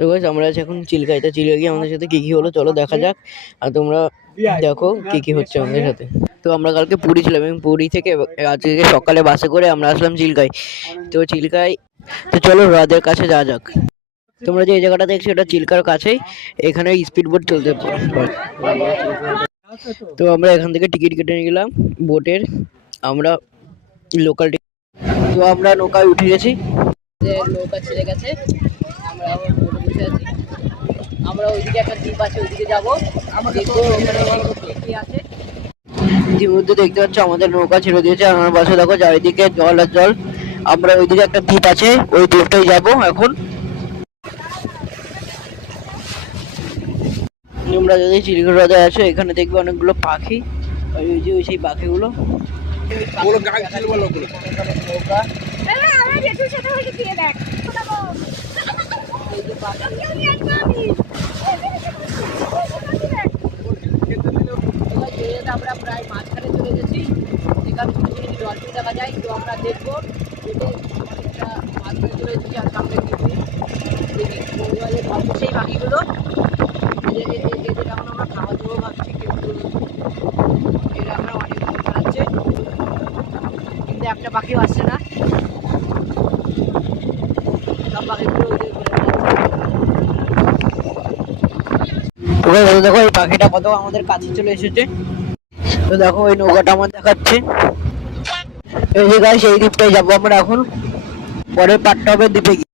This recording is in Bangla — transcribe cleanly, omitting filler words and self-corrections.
তো গাইস আমরা আছি এখন চিল্কায়। চিল্কা গিয়ে আমাদের সাথে কি কি হলো চলো দেখা যাক, আর তোমরা দেখো কি কি হচ্ছে আমাদের সাথে। তো আমরা কালকে পুরী ছিলাম এবং পুরী থেকে আজকে সকালে বাসে করে আমরা আসলাম চিল্কায়। তো চিল্কায় তো চলো হ্রদের কাছে যাওয়া যাক। তোমরা যে এই জায়গাটা দেখছো এটা চিল্কার কাছেই, এখানে স্পিড বোট চলতে পারে। তো আমরা এখান থেকে টিকিট কেটে নিয়ে গেলাম বোটের, আমরা লোকাল টিকিট। তো আমরা নৌকায় উঠে গেছি, নৌকা ছেড়ে গেছে, আমরা আবার বোটে বসে আছি। আমরা ওইদিকে একটা দ্বীপ আছে ওইদিকে যাবো, দেখবো ওখানে কি আছে। ইতিমধ্যে দেখতে পাচ্ছ আমাদের নৌকা ছেড়ে দিয়েছে, আমার পাশে দেখো চারিদিকে জল আর জল। আমরা ওইদিকে একটা দ্বীপ আছে ওই দ্বীপটাই যাবো এখন। তোমরা যদি চিলিকা হ্রদে আছো এখানে দেখবে অনেকগুলো পাখি, আর ওই যে ওই সেই পাখিগুলো আমরা প্রায় মাঝখানে চলে গেছি, এখানে ছোটো ছোটো ডলফিন দেখা যায়। তো আমরা দেখবো মাঝখানে চলে এসেছি, আর সামনে সেই পাখিগুলো এদের এখন আমরা খাওয়া দেবো ভাবছি, কিন্তু এরা আমরা অনেক খাচ্ছে, কিন্তু একটা পাখিও আসছে না, সব পাখিগুলো দেখো এই পাখিটা কত আমাদের কাছে চলে এসেছে। তো দেখো ওই নৌকাটা আমার দেখাচ্ছে, এই যে গাইস এই দ্বীপটাই যাবো আমরা এখন, পরের পার্টটা হবে দ্বীপে গিয়ে।